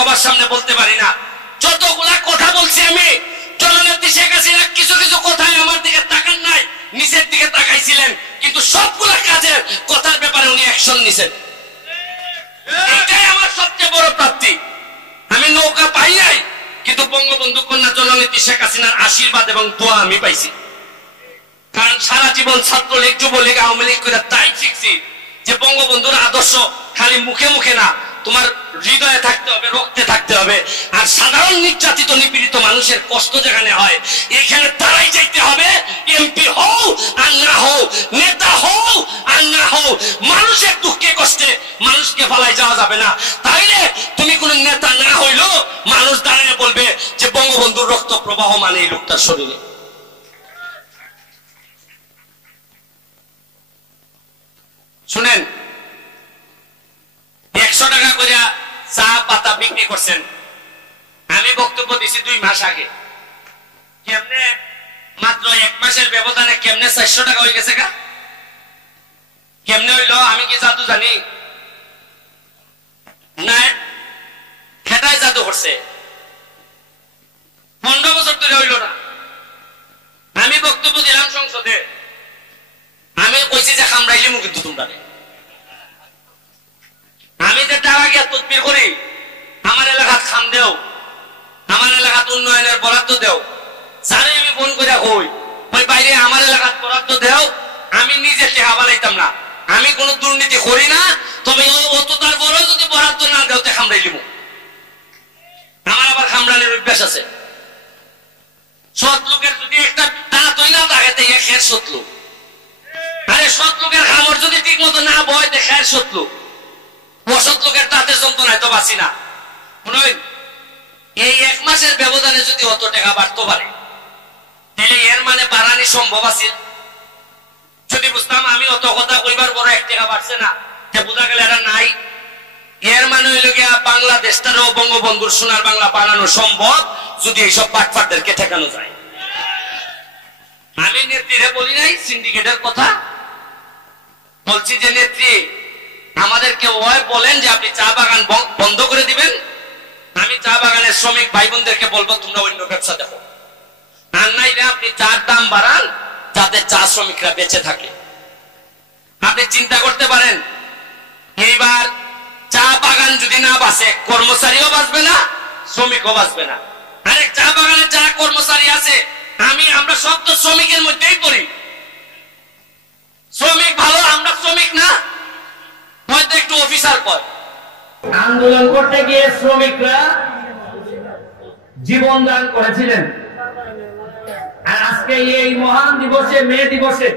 সবার সামনে বলতে পারি না। যতগুলা কথা বলছি আমি, জননেত্রী শেখ হাসিনা কিছু কিছু কথায় আমার দিকে তাকান নাই, নিচের দিকে তাকাইছিলেন, কিন্তু সবগুলা কাজের কথার ব্যাপারে উনি অ্যাকশন নিছেন। এটাই আমার সবচেয়ে বড় প্রাপ্তি। আমি নৌকা পাই নাই, কিন্তু বঙ্গবন্ধু কন্যা জননেত্রী শেখ হাসিনার আশীর্বাদ এবং দোয়া আমি পাইছি। কারণ সারা জীবন ছাত্রলীগ, যুবলীগ, আওয়ামী লীগ করে তাই শিখছি যে বঙ্গবন্ধুর আদর্শ খালি মুখে মুখে না, তোমার হৃদয়ে থাকতে হবে, রক্তে থাকতে হবে। আর সাধারণ নির্যাতিত নিপীড়িত মানুষের কষ্ট যেখানে হয়, এখানে তারাই যাইতে হবে। এমপি হও আর না হও, নেতা হও আর না হও, মানুষের দুঃখে কষ্টে মানুষকে ফালাই যাওয়া যাবে না। তাইলে তুমি কোন নেতা না হইলো মানুষ দাঁড়িয়ে বলবে যে বঙ্গবন্ধুর রক্ত প্রবাহ মানে এই লোকটার শরীরে। শুনেন, 100 টাকা করে চা পাতা বিক্রি করছেন। আমি বক্তব্য দিছি 2 মাস আগে। কেমনে মাত্র 1 মাসের ব্যবধানে কেমনে 400 টাকা হয়ে গেছে? কেমনে হইলো? আমি কি জাদু জানি? না, খেটায় জাদু করছে। 15 বছর ধরে হইল না। আমি বক্তব্য দিলাম সংসদে, আমি কইছি যে খামড়াইলিমু কিন্তু তোমরা। আমি যে টাকা গিয়া তদবির করি, আমার এলাকাত খাম দেও, আমার এলাকাত উন্নয়নের বরাদ্দ দেও, স্যারে আমি ফোন করে কই ওই বাইরে আমার এলাকাত বরাদ্দ দেও। আমি নিজে টাকা বানাইতাম না, আমি কোনো দুর্নীতি করি না, তবে অত তার বড় যদি বরাদ্দ না দেও তে খামড়াইলিম। আমার আবার খামড়ানির অভ্যাস আছে। সৎ লোকের যদি একটা দাঁত হই না থাকে তে খের সৎ লোক। আরে সৎ লোকের খামর যদি ঠিক মতো না বয় তে খের সৎ লোক। অসৎ লোকের দাঁতের যন্ত্রণায় তো বাঁচি না। এই 1 মাসের ব্যবধানে যদি অত টাকা বাড়তে পারে, তাহলে এর মানে বাড়ানি সম্ভব আছে। যদি বুঝতাম আমি অত কথা কইবার বড় 1 টাকা বাড়ছে না, বোঝা গেল এরা নাই। এর মানে হইল গিয়া বাংলাদেশটারও বঙ্গবন্ধুর সোনার বাংলা বানানো সম্ভব যদি এইসব বাটপারদেরকে ঠেকানো যায়। আমি নেত্রীরে বলি নাই সিন্ডিকেটের কথা, বলছি যে নেত্রী আমাদেরকে ওই বলেন যে আপনি চা বাগান বন্ধ করে দিবেন, আমি চা বাগানের শ্রমিক ভাই বোনদেরকে বলবো তোমরা অন্য ব্যবসা দেখো। আর নাই না আপনি চার দাম বাড়ান যাতে চা শ্রমিকরা বেঁচে থাকে। আপনি চিন্তা করতে পারেন, এইবার চা বাগান যদি না বাঁচে, কর্মচারীও বাঁচবে না, শ্রমিকও বাঁচবে না। আরে চা বাগানে যারা কর্মচারী আছে, আমরা সব তো শ্রমিকের মধ্যেই পড়ি। শ্রমিক ভালো, আমরা শ্রমিক না, হয়তো একটু অফিসার কয়। আন্দোলন করতে গিয়ে শ্রমিকরা জীবন দান করেছিলেন। আর আজকে এই মহান দিবসে, মে দিবসে